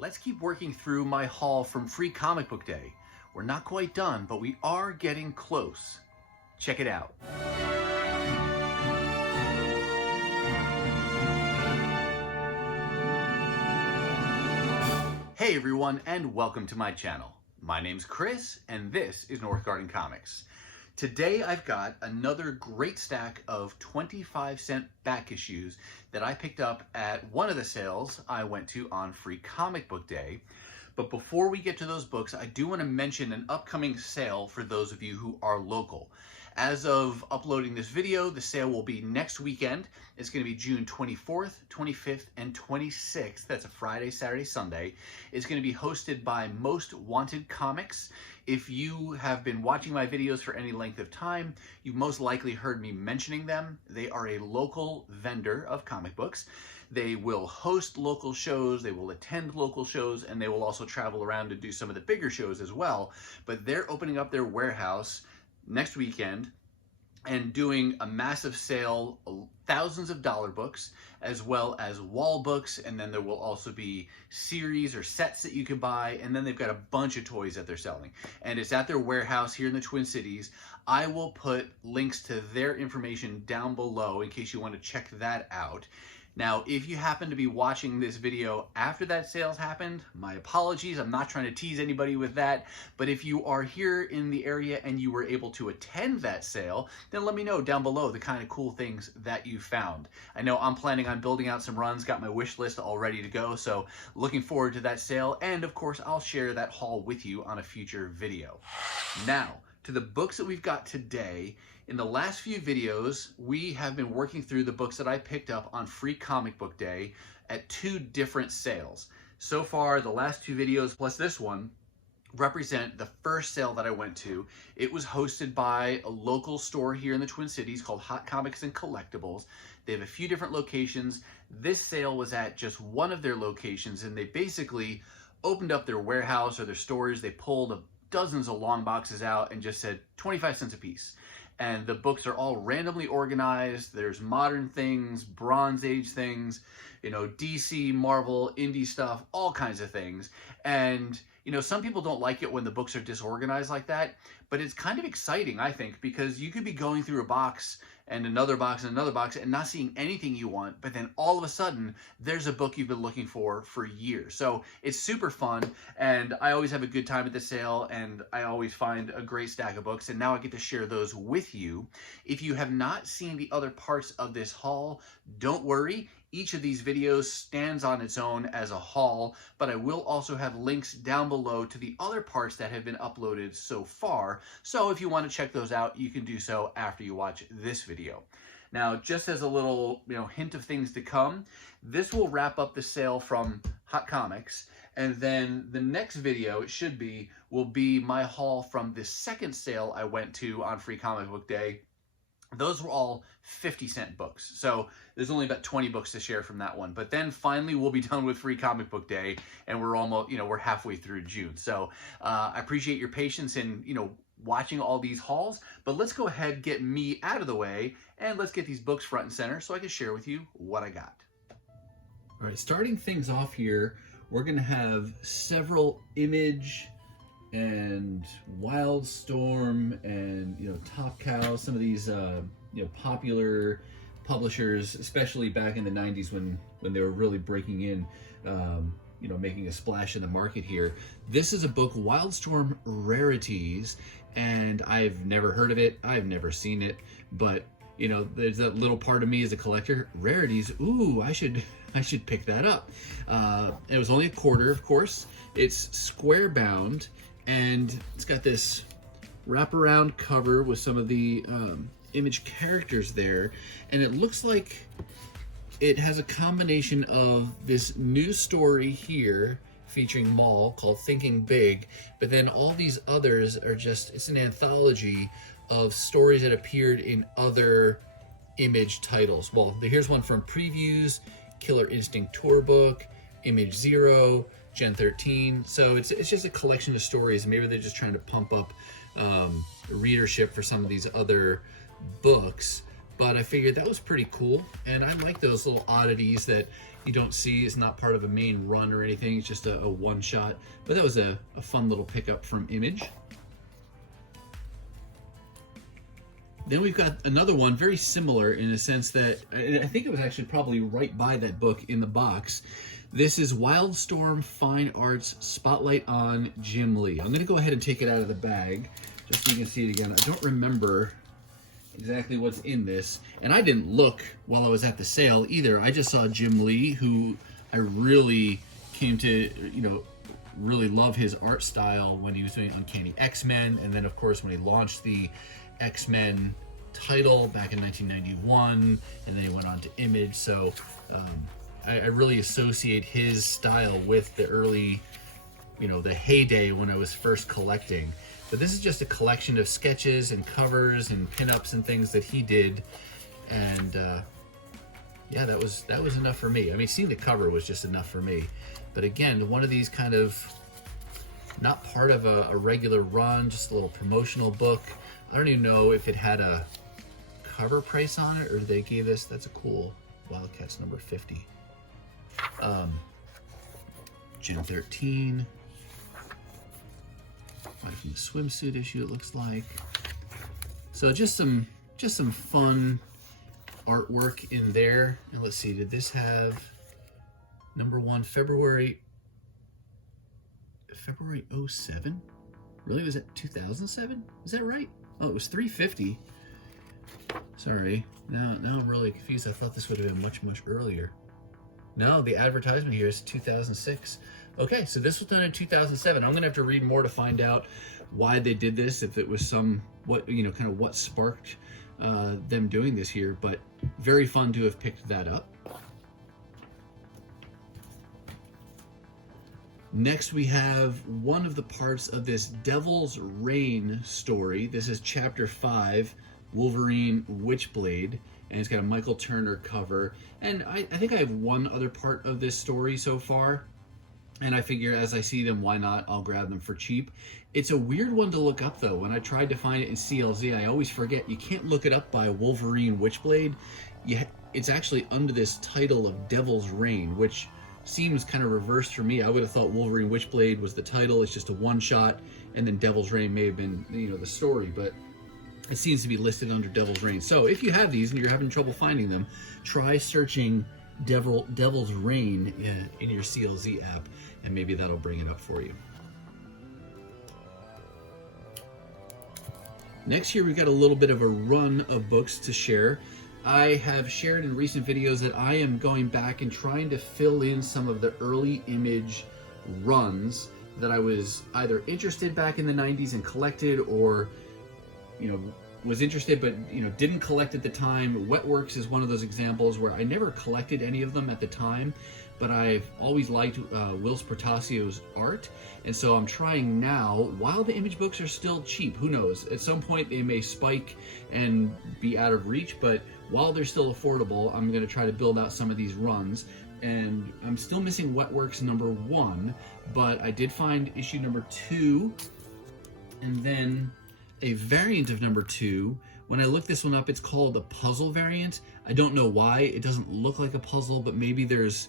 Let's keep working through my haul from Free Comic Book Day. We're not quite done, but we are getting close. Check it out. Hey everyone, and welcome to my channel. My name's Chris, and this is Northgarden Comics. Today I've got another great stack of 25-cent back issues that I picked up at one of the sales I went to on Free Comic Book Day. But before we get to those books, I do want to mention an upcoming sale for those of you who are local. As of uploading this video, the sale will be next weekend. It's going to be June 24th, 25th, and 26th. That's a Friday, Saturday, Sunday. It's going to be hosted by Most Wanted Comics. If you have been watching my videos for any length of time, you've most likely heard me mentioning them. They are a local vendor of comic books. They will host local shows, they will attend local shows, and they will also travel around to do some of the bigger shows as well. But they're opening up their warehouse next weekend and doing a massive sale, thousands of dollar books, as well as wall books, and then there will also be series or sets that you can buy, and then they've got a bunch of toys that they're selling. And it's at their warehouse here in the Twin Cities. I will put links to their information down below in case you want to check that out. Now, if you happen to be watching this video after that sale's happened, my apologies. I'm not trying to tease anybody with that. But if you are here in the area and you were able to attend that sale, then let me know down below the kind of cool things that you found. I know I'm planning on building out some runs, got my wish list all ready to go. So looking forward to that sale. And of course, I'll share that haul with you on a future video. Now, to the books that we've got today. In the last few videos, we have been working through the books that I picked up on Free Comic Book Day at two different sales. So far, the last two videos plus this one represent the first sale that I went to. It was hosted by a local store here in the Twin Cities called Hot Comics and Collectibles. They have a few different locations. This sale was at just one of their locations, and they basically opened up their warehouse or their storage. They pulled dozens of long boxes out and just said 25 cents a piece. And the books are all randomly organized. There's modern things, Bronze Age things, you know, DC, Marvel, indie stuff, all kinds of things. And, you know, some people don't like it when the books are disorganized like that, but it's kind of exciting, I think, because you could be going through a box and another box and another box and not seeing anything you want, but then all of a sudden there's a book you've been looking for years. So it's super fun, and I always have a good time at the sale, and I always find a great stack of books, and now I get to share those with you. If you have not seen the other parts of this haul, don't worry. Each of these videos stands on its own as a haul, but I will also have links down below to the other parts that have been uploaded so far. So if you want to check those out, you can do so after you watch this video. Now, just as a little, hint of things to come, this will wrap up the sale from Hot Comics, and then the next video will be my haul from the second sale I went to on Free Comic Book Day. Those were all 50-cent books. So there's only about 20 books to share from that one. But then finally we'll be done with Free Comic Book Day, and we're almost, we're halfway through June. So I appreciate your patience in, watching all these hauls. But let's go ahead, get me out of the way, and let's get these books front and center so I can share with you what I got. All right, starting things off here, we're going to have several Image and Wildstorm and Top Cow, some of these popular publishers, especially back in the 90s when they were really breaking in, making a splash in the market here. This is a book, Wildstorm Rarities, and I've never heard of it, I've never seen it, but there's that little part of me as a collector, rarities, ooh, I should pick that up. It was only a quarter, of course. It's square bound, and it's got this wraparound cover with some of the Image characters there, and it looks like it has a combination of this new story here featuring Maul called Thinking Big, but then all these others are it's an anthology of stories that appeared in other Image titles. Well, here's one from Previews, Killer Instinct Tour Book, Image Zero, Gen 13. So it's just a collection of stories. Maybe they're just trying to pump up readership for some of these other books. but I figured that was pretty cool. And I like those little oddities that you don't see. It's not part of a main run or anything. It's just a one shot, but that was a fun little pickup from Image. Then we've got another one very similar in a sense that I think it was actually probably right by that book in the box. This is Wildstorm Fine Arts Spotlight on Jim Lee. I'm going to go ahead and take it out of the bag just so you can see it again. I don't remember exactly what's in this, and I didn't look while I was at the sale either. I just saw Jim Lee, who I really came to, really love his art style when he was doing Uncanny X-Men, and then of course when he launched the X-Men title back in 1991, and then he went on to Image. So I really associate his style with the early, the heyday when I was first collecting. But this is just a collection of sketches and covers and pinups and things that he did, and yeah, that was enough for me. I mean, seeing the cover was just enough for me. But again, one of these kind of not part of a regular run, just a little promotional book. I don't even know if it had a cover price on it or they gave this. That's a cool Wildcats number 50. Gen 13. Right from the swimsuit issue, it looks like. So just some fun artwork in there. And let's see, did this have number 1 February 07? Really? Was it 2007? Is that right? Oh, it was 350. Sorry. Now I'm really confused. I thought this would have been much earlier. No, the advertisement here is 2006. Okay, so this was done in 2007. I'm gonna have to read more to find out why they did this, if it was what sparked them doing this here, but very fun to have picked that up. Next, we have one of the parts of this Devil's Reign story. This is chapter 5, Wolverine Witchblade, and it's got a Michael Turner cover. And I think I have one other part of this story so far, and I figure as I see them, why not? I'll grab them for cheap. It's a weird one to look up though. When I tried to find it in CLZ, I always forget you can't look it up by Wolverine Witchblade. It's actually under this title of Devil's Reign, which seems kind of reversed for me. I would have thought Wolverine Witchblade was the title. It's just a one-shot, and then Devil's Reign may have been, the story, but it seems to be listed under Devil's Reign. So if you have these and you're having trouble finding them, try searching Devil's Reign in your CLZ app, and maybe that'll bring it up for you. Next here, we've got a little bit of a run of books to share. I have shared in recent videos that I am going back and trying to fill in some of the early Image runs that I was either interested back in the 90s and collected, or was interested but didn't collect at the time. Wetworks is one of those examples where I never collected any of them at the time, but I've always liked Whilce Portacio's art, and so I'm trying now, while the Image books are still cheap. Who knows, at some point they may spike and be out of reach, but while they're still affordable, I'm going to try to build out some of these runs. And I'm still missing Wetworks number 1, but I did find issue number 2, and then a variant of number 2. When I looked this one up, it's called a puzzle variant. I don't know why. It doesn't look like a puzzle, but maybe there's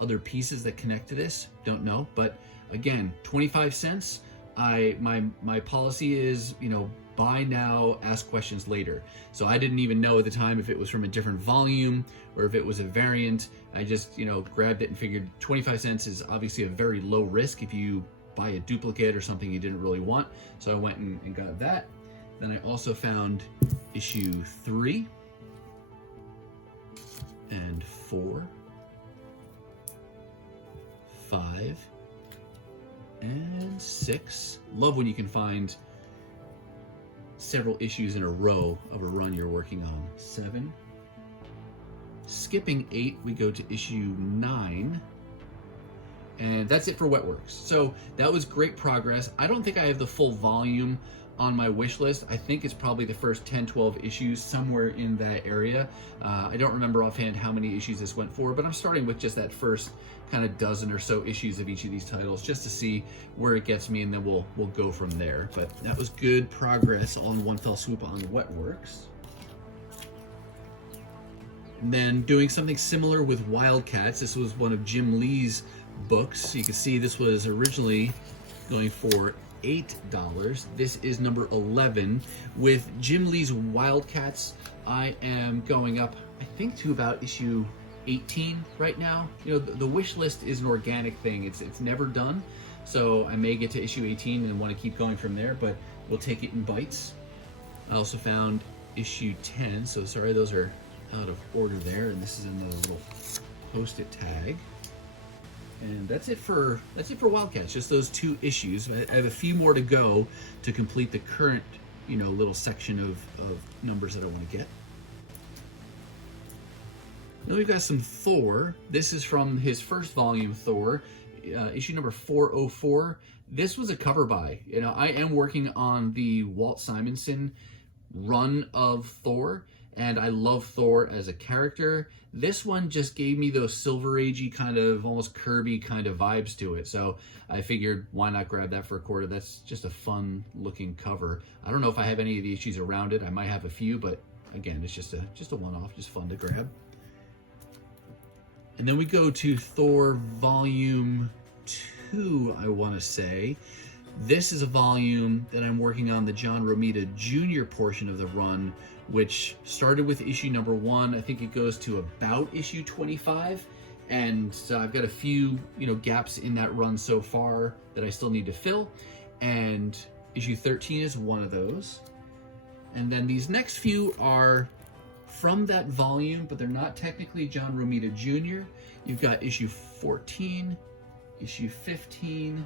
other pieces that connect to this. Don't know. But again, 25 cents. My policy is, buy now, ask questions later. So I didn't even know at the time if it was from a different volume or if it was a variant. I just, grabbed it and figured 25 cents is obviously a very low risk if you buy a duplicate or something you didn't really want. So I went and got that. Then I also found issue 3 and 4, 5, and 6. Love when you can find several issues in a row of a run you're working on. 7. Skipping 8, we go to issue 9. And that's it for Wetworks. So that was great progress. I don't think I have the full volume on my wish list. I think it's probably the first 10, 12 issues, somewhere in that area. I don't remember offhand how many issues this went for, but I'm starting with just that first kind of dozen or so issues of each of these titles just to see where it gets me, and then we'll go from there. But that was good progress on one fell swoop on Wetworks. And then doing something similar with Wildcats. This was one of Jim Lee's books. You can see this was originally going for $8. This is number 11. With Jim Lee's Wildcats, I am going up, I think, to about issue 18 right now. You know, the wish list is an organic thing. It's never done. So I may get to issue 18 and want to keep going from there, but we'll take it in bites. I also found issue 10. So sorry, those are out of order there. And this is another little post-it tag. And that's it for Wildcats, just those 2 issues. I have a few more to go to complete the current, you know, little section of numbers that I want to get. Then we've got some Thor. This is from his first volume, Thor, issue number 404. This was a cover buy. You know, I am working on the Walt Simonson run of Thor, and I love Thor as a character. This one just gave me those Silver Agey kind of, almost Kirby kind of vibes to it. So I figured, why not grab that for a quarter? That's just a fun looking cover. I don't know if I have any of the issues around it. I might have a few, but again, it's just a one-off, just fun to grab. And then we go to Thor Volume 2, I want to say. This is a volume that I'm working on the John Romita Jr. portion of the run, which started with issue number 1. I think it goes to about issue 25. And so I've got a few, you know, gaps in that run so far that I still need to fill. And issue 13 is one of those. And then these next few are from that volume, but they're not technically John Romita Jr. You've got issue 14, issue 15,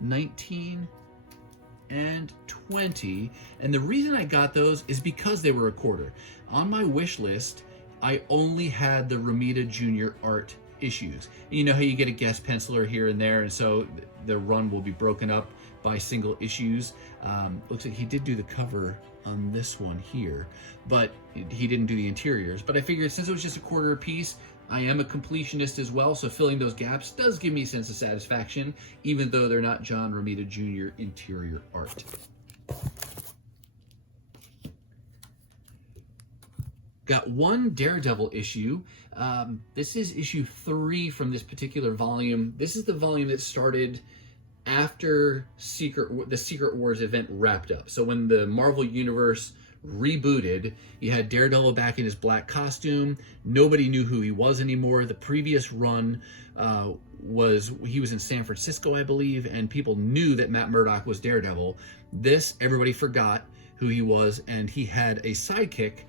19, and 20. And the reason I got those is because they were a quarter. On my wish list, I only had the Romita Jr. art issues. You know how you get a guest penciler here and there, and so the run will be broken up by single issues. Looks like he did do the cover on this one here, but he didn't do the interiors. But I figured since it was just a quarter a piece, I am a completionist as well, so filling those gaps does give me a sense of satisfaction, even though they're not John Romita Jr. interior art. Got one Daredevil issue. This is issue 3 from this particular volume. This is the volume that started after the Secret Wars event wrapped up. So when the Marvel Universe rebooted, you had Daredevil back in his black costume. Nobody knew who he was anymore. The previous run he was in San Francisco, I believe, and people knew that Matt Murdock was Daredevil. This, everybody forgot who he was, and he had a sidekick,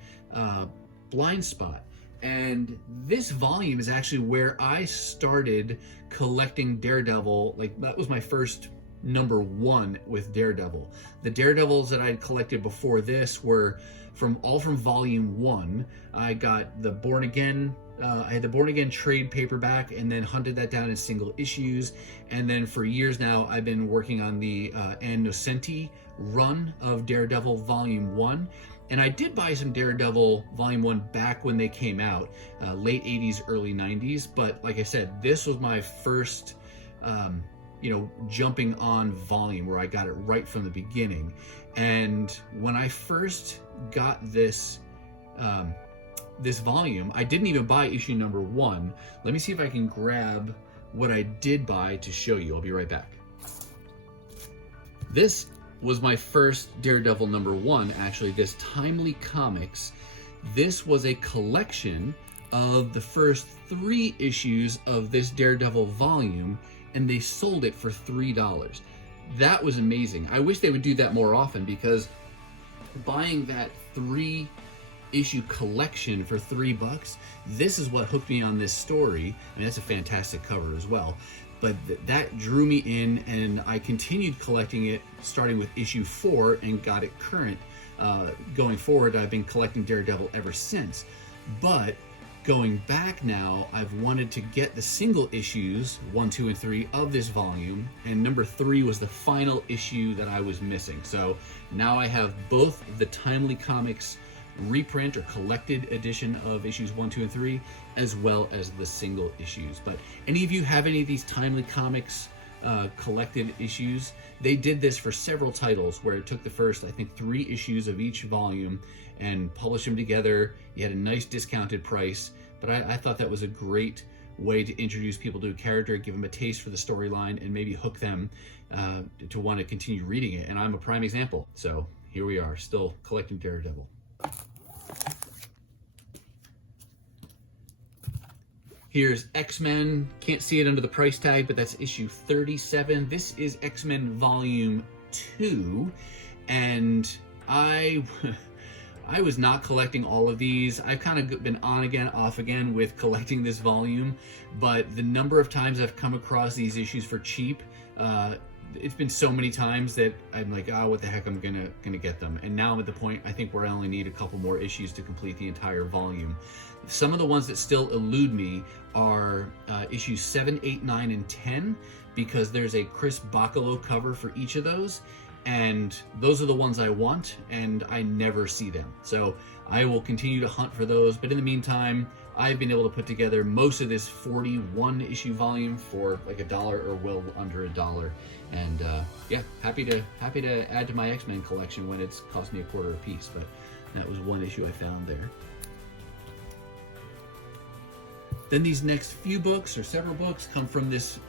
Blind Spot. And this volume is actually where I started collecting Daredevil. Like, that was my first number 1 with Daredevil. The Daredevils that I had collected before this were from volume 1. I got the Born Again, I had the Born Again trade paperback, and then hunted that down in single issues. And then for years now, I've been working on the Ann Nocenti run of Daredevil volume 1. And I did buy some Daredevil Volume 1 back when they came out, late 80s, early 90s. But like I said, this was my first, jumping on volume where I got it right from the beginning. And when I first got this volume, I didn't even buy issue number 1. Let me see if I can grab what I did buy to show you. I'll be right back. This was my first Daredevil number 1, actually, this Timely Comics. This was a collection of the first 3 issues of this Daredevil volume, and they sold it for $3. That was amazing. I wish they would do that more often, because buying that 3-issue collection for $3, this is what hooked me on this story. I mean, that's a fantastic cover as well. But that drew me in, and I continued collecting it, starting with issue 4, and got it current. Going forward, I've been collecting Daredevil ever since. But going back now, I've wanted to get the single issues, 1, 2, and 3 of this volume, and number 3 was the final issue that I was missing. So now I have both the Timely Comics reprint or collected edition of issues 1, 2, and 3, as well as the single issues. But any of you have any of these Timely Comics collected issues. They did this for several titles where it took the first, I think, 3 issues of each volume and published them together. You had a nice discounted price, but I thought that was a great way to introduce people to a character, give them a taste for the storyline, and maybe hook them to want to continue reading it. And I'm a prime example. So here we are, still collecting Daredevil. Here's X-Men. Can't see it under the price tag, but that's issue 37. This is X-Men Volume 2, and I was not collecting all of these. I've kind of been on again, off again with collecting this volume, but the number of times I've come across these issues for cheap, it's been so many times that I'm like, oh, what the heck, I'm gonna get them. And now I'm at the point, I think, where I only need a couple more issues to complete the entire volume. Some of the ones that still elude me are issues 7, 8, 9, and 10, because there's a Chris Bacalo cover for each of those, and those are the ones I want, and I never see them. So I will continue to hunt for those, but in the meantime, I've been able to put together most of this 41 issue volume for like $1 or well under $1, and yeah, happy to add to my X-Men collection when it's cost me $0.25 a piece. But that was one issue I found there. Then these next few books, or several books, come from this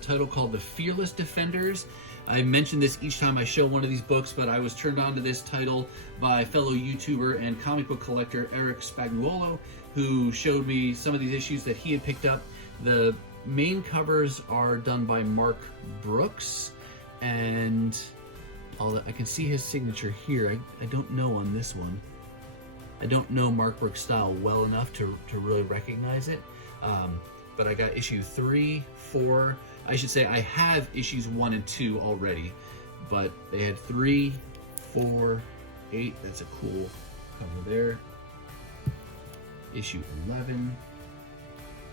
title called The Fearless Defenders. I mention this each time I show one of these books, but I was turned on to this title by fellow YouTuber and comic book collector Eric Spagnuolo, who showed me some of these issues that he had picked up. The main covers are done by Mark Brooks, and I can see his signature here. I don't know on this one. I don't know Mark Brooks' style well enough to really recognize it. But I got issue 3, 4. I should say I have issues 1 and 2 already, but they had 3, 4, 8. That's a cool cover there. Issue 11,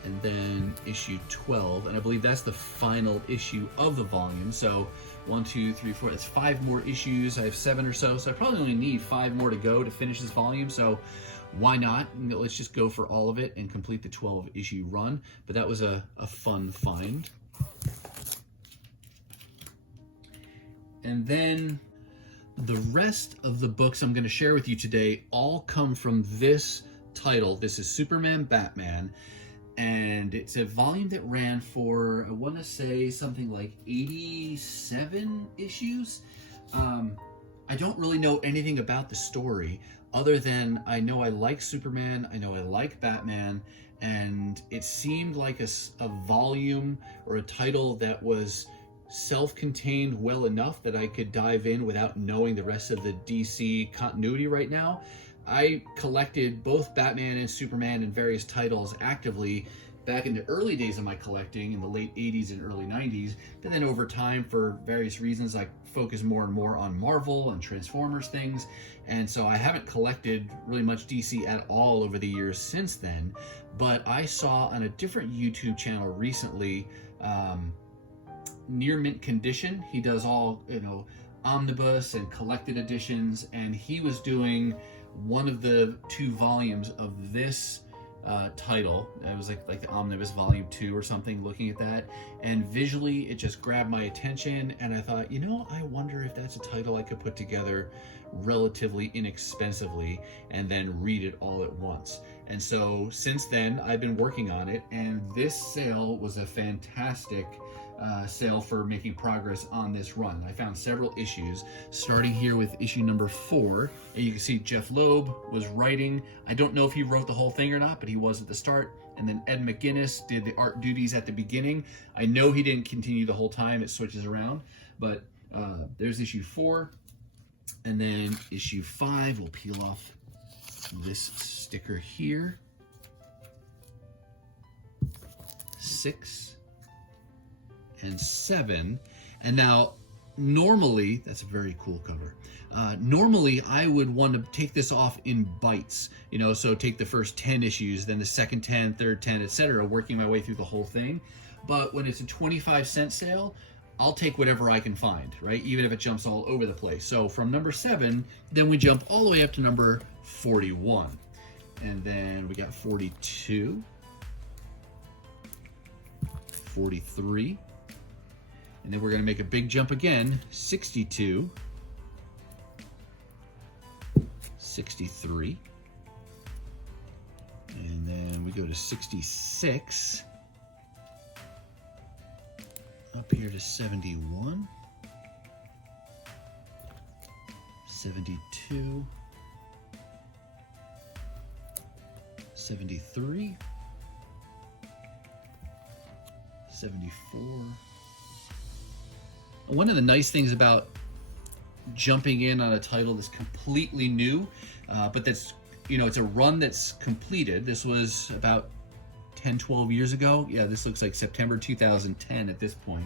and then issue 12, and I believe that's the final issue of the volume. So 1, 2, 3, 4. That's 5 more issues. I have 7 or so, so I probably only need 5 more to go to finish this volume. So why not? Let's just go for all of it and complete the 12 issue run. But that was a fun find. And then the rest of the books I'm going to share with you today all come from this title. This is Superman Batman, and it's a volume that ran for, I want to say, something like 87 issues. I don't really know anything about the story, other than I know I like Superman, I know I like Batman, and it seemed like a volume or a title that was self-contained well enough that I could dive in without knowing the rest of the DC continuity right now. I collected both Batman and Superman and various titles actively back in the early days of my collecting, in the late 80s and early 90s, but then over time, for various reasons, I focused more and more on Marvel and Transformers things, and so I haven't collected really much DC at all over the years since then. But I saw on a different YouTube channel recently, Near Mint Condition. He does all, omnibus and collected editions, and he was doing one of the 2 volumes of this title. It was like the Omnibus Volume 2 or something, looking at that, and visually it just grabbed my attention, and I thought, I wonder if that's a title I could put together relatively inexpensively and then read it all at once. And so since then I've been working on it, and this sale was a fantastic sale for making progress on this run. I found several issues, starting here with issue number 4, and you can see Jeff Loeb was writing. I don't know if he wrote the whole thing or not, but he was at the start. And then Ed McGuinness did the art duties at the beginning. I know he didn't continue the whole time, it switches around, but there's issue 4. And then issue 5, we'll peel off this sticker here. 6 and 7. And now normally, that's a very cool cover. Normally I would want to take this off in bites, so take the first 10 issues, then the second 10, third 10, etc., working my way through the whole thing. But when it's a 25-cent sale, I'll take whatever I can find, right? Even if it jumps all over the place. So from number 7, then we jump all the way up to number 41. And then we got 42, 43, And then we're going to make a big jump again. 62, 63, and then we go to 66, up here to 71, 72, 73, 74. One of the nice things about jumping in on a title that's completely new, but that's, you know, it's a run that's completed. This was about 10, 12 years ago. Yeah, this looks like September 2010 at this point.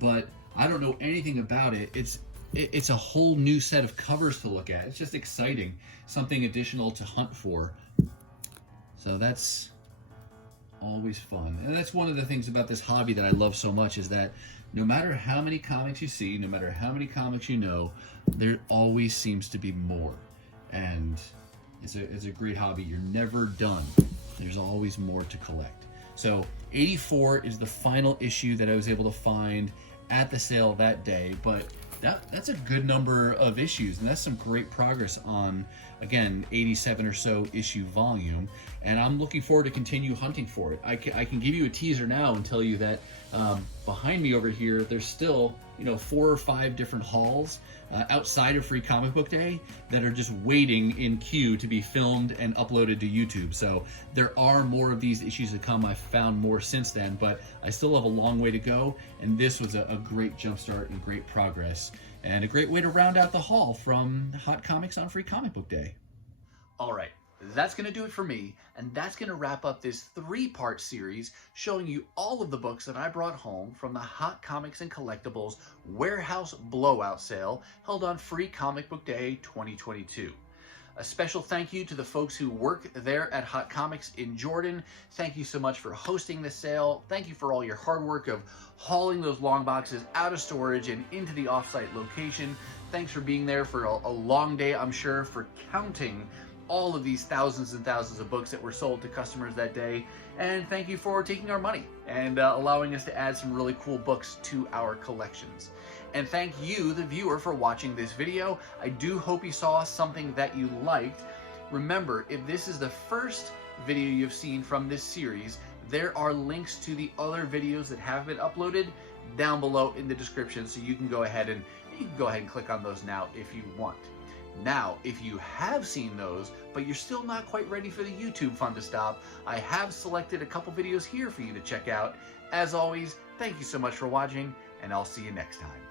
But I don't know anything about it. It's a whole new set of covers to look at. It's just exciting, something additional to hunt for. So that's always fun. And that's one of the things about this hobby that I love so much, is that no matter how many comics you see, no matter how many comics you know, there always seems to be more. And it's a great hobby. You're never done. There's always more to collect. So 84 is the final issue that I was able to find at the sale that day, but that's a good number of issues, and that's some great progress on, again, 87 or so issue volume, and I'm looking forward to continue hunting for it. I can give you a teaser now and tell you that behind me over here, there's still, you know, 4 or 5 different hauls outside of Free Comic Book Day that are just waiting in queue to be filmed and uploaded to YouTube. So there are more of these issues to come. I've found more since then, but I still have a long way to go, and this was a great jumpstart and great progress, and a great way to round out the haul from Hot Comics on Free Comic Book Day. All right, that's going to do it for me, and that's going to wrap up this 3-part series showing you all of the books that I brought home from the Hot Comics and Collectibles Warehouse Blowout sale held on Free Comic Book Day 2022. A special thank you to the folks who work there at Hot Comics in Jordan. Thank you so much for hosting the sale. Thank you for all your hard work of hauling those long boxes out of storage and into the offsite location. Thanks for being there for a long day, I'm sure, for counting all of these thousands and thousands of books that were sold to customers that day. And thank you for taking our money and allowing us to add some really cool books to our collections. And thank you, the viewer, for watching this video. I do hope you saw something that you liked. Remember, if this is the first video you've seen from this series, there are links to the other videos that have been uploaded down below in the description, so you can go ahead and click on those now if you want. Now, if you have seen those, but you're still not quite ready for the YouTube fun to stop, I have selected a couple videos here for you to check out. As always, thank you so much for watching, and I'll see you next time.